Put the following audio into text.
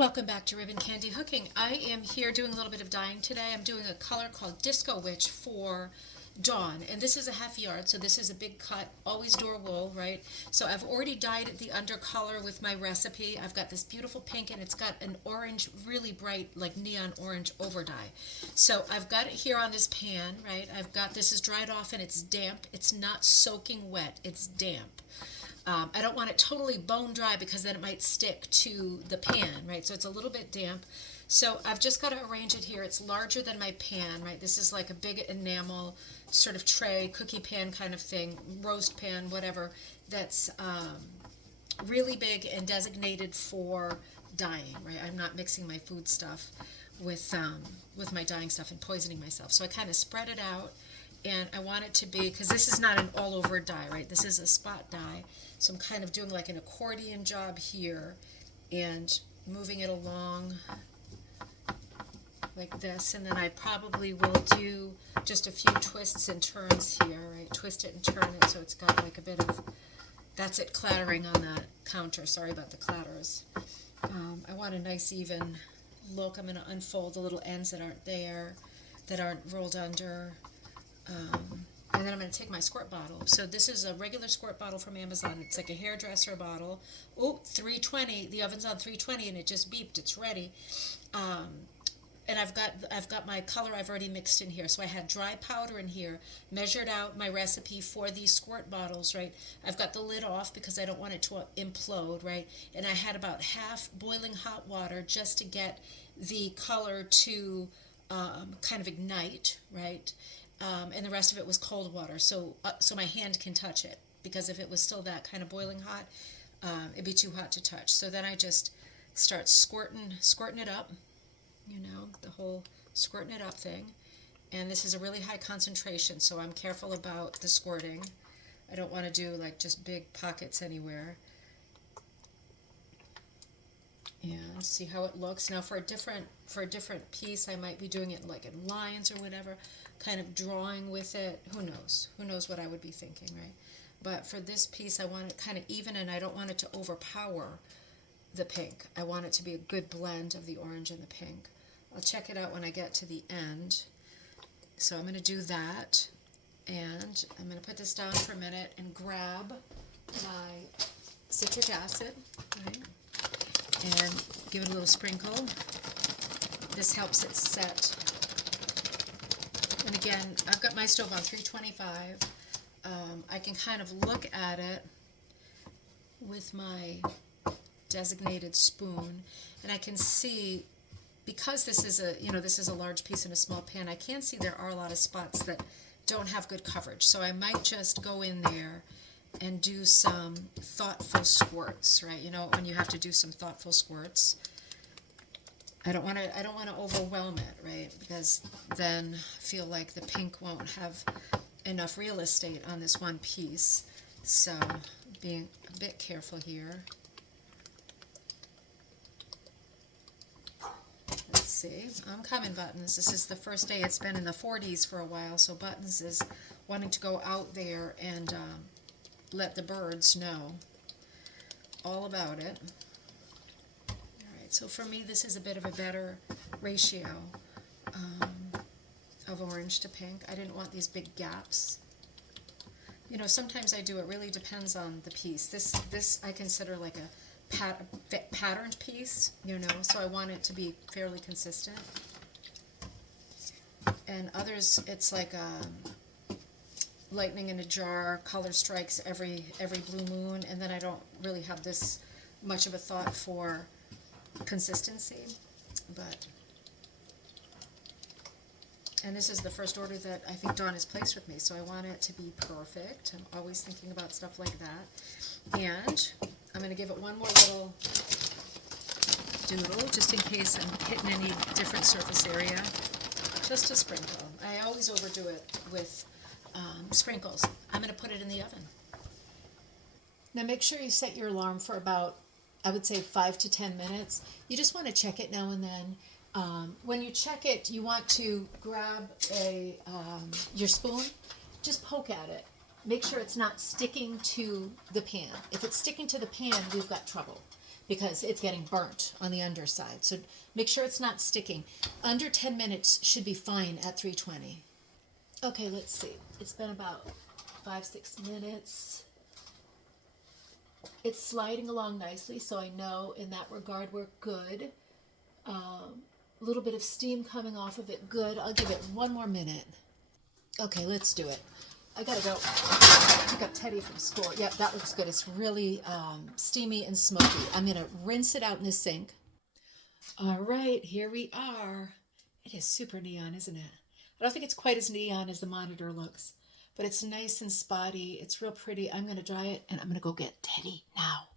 Welcome back to Ribbon Candy Hooking. I am here doing a little bit of dyeing today. I'm doing a color called Disco Witch for Dawn, and this is a half yard, so this is a big cut, always door wool, right? So I've already dyed the undercolor with my recipe. I've got this beautiful pink, and it's got an orange, really bright, like neon orange over dye. So I've got it here on this pan, right? This is dried off and it's damp. It's not soaking wet, it's damp. I don't want it totally bone dry because then it might stick to the pan, right? So it's a little bit damp. So I've just got to arrange it here. It's larger than my pan, right? This is like a big enamel sort of tray, cookie pan kind of thing, roast pan, whatever, that's really big and designated for dyeing, right? I'm not mixing my food stuff with my dyeing stuff and poisoning myself. So I kind of spread it out, and I want it to be, because this is not an all-over dye, right? This is a spot dye. So I'm kind of doing like an accordion job here and moving it along like this, and then I probably will do just a few twists and turns here, right? Twist it and turn it so it's got like a bit of, that's it clattering on the counter. Sorry about the clatters. I want a nice even look. I'm going to unfold the little ends that aren't there, that aren't rolled under. And then I'm going to take my squirt bottle. So this is a regular squirt bottle from Amazon. It's like a hairdresser bottle. Oh, 320. The oven's on 320 and it just beeped. It's ready. And I've got my color I've already mixed in here. So I had dry powder in here, measured out my recipe for these squirt bottles, right? I've got the lid off because I don't want it to implode, right? And I had about half boiling hot water just to get the color to kind of ignite, right? And the rest of it was cold water, so my hand can touch it, because if it was still that kind of boiling hot, it'd be too hot to touch. So then I just start squirting it up, the whole squirting it up thing. And this is a really high concentration, so I'm careful about the squirting. I don't want to do like just big pockets anywhere. And see how it looks. Now for a different piece, I might be doing it like in lines or whatever, kind of drawing with it. Who knows what I would be thinking, right? But for this piece, I want it kind of even, and I don't want it to overpower the pink. I want it to be a good blend of the orange and the pink. I'll check it out when I get to the end. So I'm going to do that, and I'm going to put this down for a minute and grab my citric acid, right? And give it a little sprinkle. This helps it set. And again, I've got my stove on 325. I can kind of look at it with my designated spoon, and I can see, because this is a large piece in a small pan, I can see there are a lot of spots that don't have good coverage. So I might just go in there and do some thoughtful squirts, right? When you have to do some thoughtful squirts. I don't want to overwhelm it, right? Because then I feel like the pink won't have enough real estate on this one piece. So being a bit careful here. Let's see. I'm coming, Buttons. This is the first day. It's been in the 40s for a while, so Buttons is wanting to go out there and let the birds know all about it. Alright, so for me this is a bit of a better ratio of orange to pink. I didn't want these big gaps. Sometimes I do, it really depends on the piece. This I consider like a patterned piece, so I want it to be fairly consistent. And others, it's like lightning in a jar, color strikes every blue moon, and then I don't really have this much of a thought for consistency. And this is the first order that I think Dawn has placed with me, so I want it to be perfect. I'm always thinking about stuff like that. And I'm going to give it one more little doodle, just in case I'm hitting any different surface area. Just a sprinkle. I always overdo it with sprinkles. I'm going to put it in the oven. Now make sure you set your alarm for about, I would say, 5 to 10 minutes. You just want to check it now and then. When you check it, you want to grab your spoon, just poke at it. Make sure it's not sticking to the pan. If it's sticking to the pan, we've got trouble. because it's getting burnt on the underside. So make sure it's not sticking. Under 10 minutes should be fine at 320. Okay, let's see. It's been about 5-6 minutes. It's sliding along nicely, so I know in that regard we're good. A little bit of steam coming off of it. Good. I'll give it 1 more minute. Okay, let's do it. I gotta go pick up Teddy from school. Yep, that looks good. It's really steamy and smoky. I'm gonna rinse it out in the sink. All right, here we are. It is super neon, isn't it? I don't think it's quite as neon as the monitor looks, but it's nice and spotty. It's real pretty. I'm gonna dry it and I'm gonna go get Teddy now.